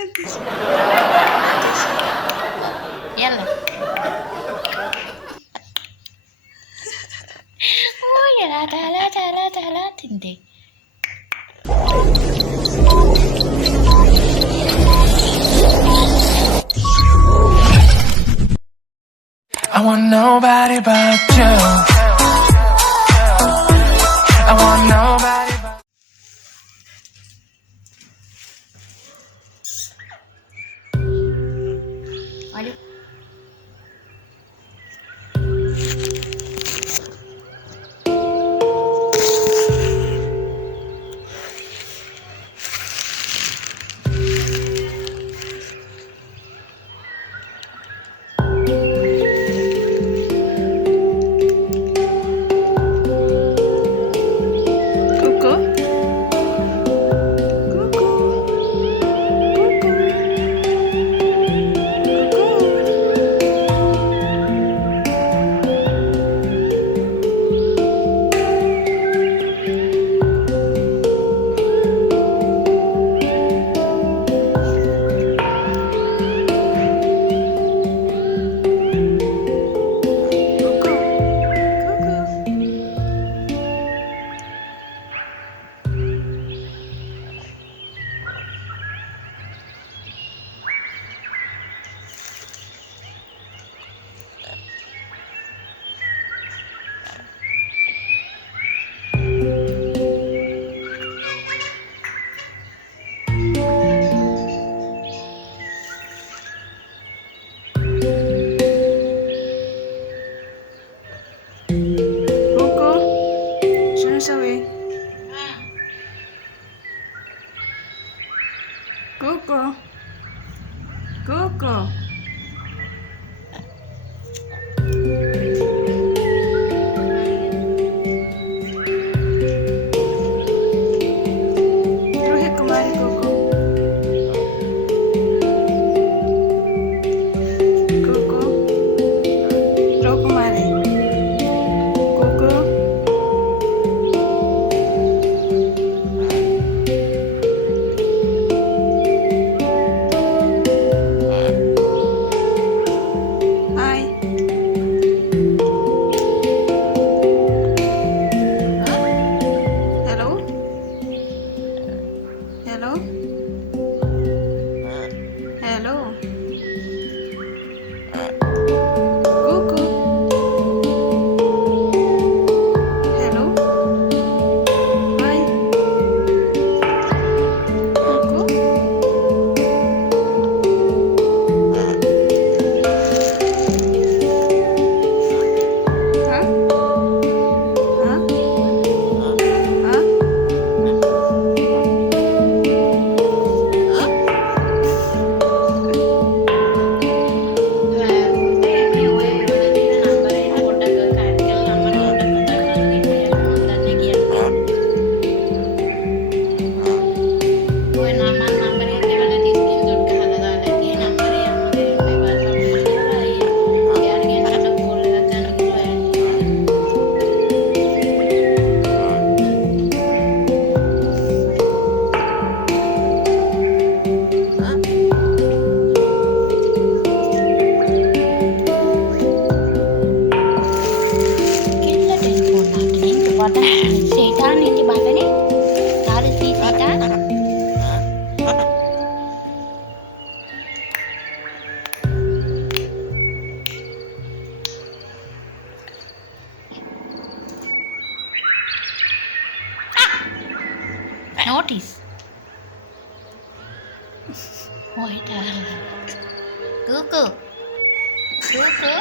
يلا. يلا تعالى تعالى تعالى تندي. I want nobody but you. I want nobody but Aduh. Koko? Koko? Koko? Koko? Sana sawi? Koko? Koko? Ruhit kemari Koko? Koko? Ruh kemari? Koko? Hai. Hello? Hello? Hello? Koko? Hello? Hai. Koko? Hah? Hah? Hah? Kita dan punah ini kepada setan ini bahkan ini harus si setan. Notice. Oh, dah. Kuku. Kuku.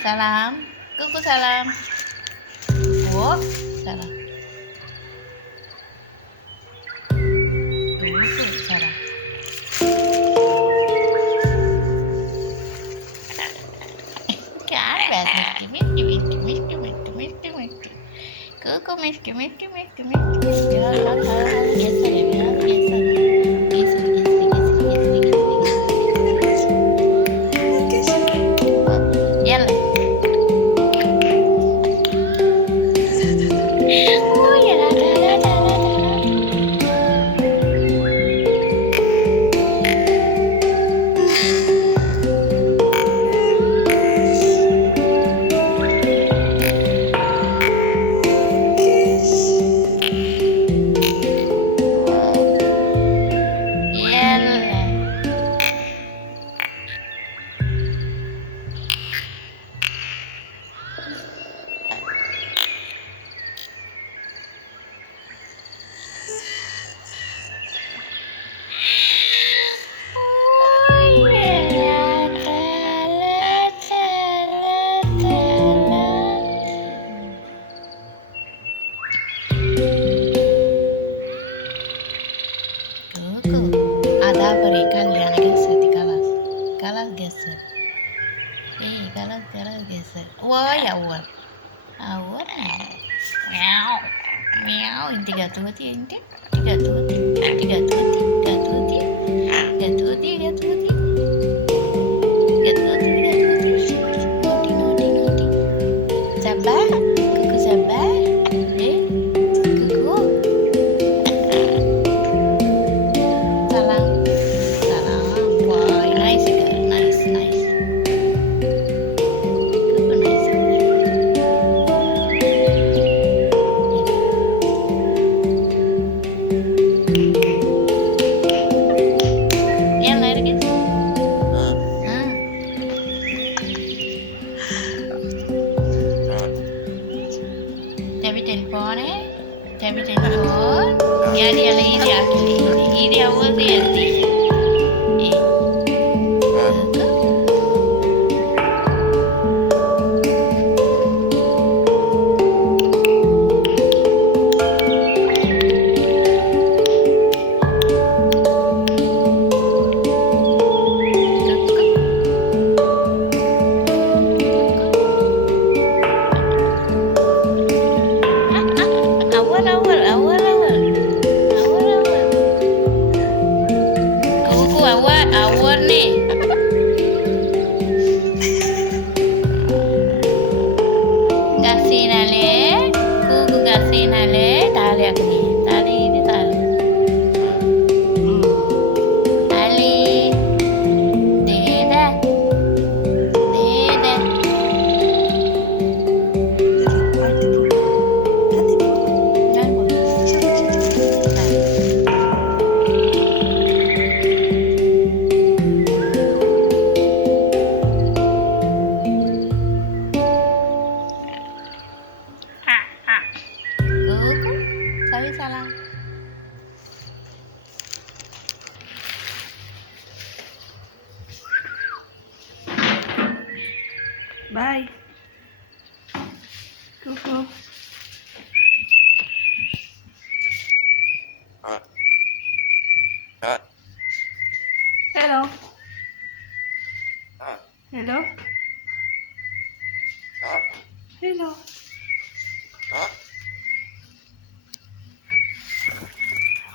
Salam. Kuku salam. Oh, salam. Kuku salam. Kan bahasa miski miski miski miski miski miski. Kuku miski miski miski miski. Ya, biasa ya, biasa. Biasa, biasa. Yalla. Oh, ya la la la la la la. Koko. Ada beri kalian geser di kalas. Kalas geser. Kalas geser. Wah ya awal. Awal. Meow. Meow. Tiga tuti ini. Tiga tuti. Tiga tuti. Tiga tuti. Tiga tuti. Tiga tuti. Tiga tuti. Tiga tuti. Noti noti noti. Sabar. Koko sabar. Koko. Salam. Salam. Wah, nice girl. Nice, nice. Koko nice girl. Yang lain gitu. Tapi telepon Tapi telepon. Ya dia lagi dia akili. Ini awal dia ni. Koko. Awal nih. Kasih nale, kuku kasih nale, tali aku nih, tali ini tali. Tali, deda, deda. Jangan boleh. Koko, sabi salam. Bye. Koko. Hello. Hello. Hello.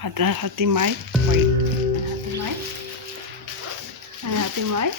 Ada hati mai. Wait. Ada hati mai. Ada hati mai.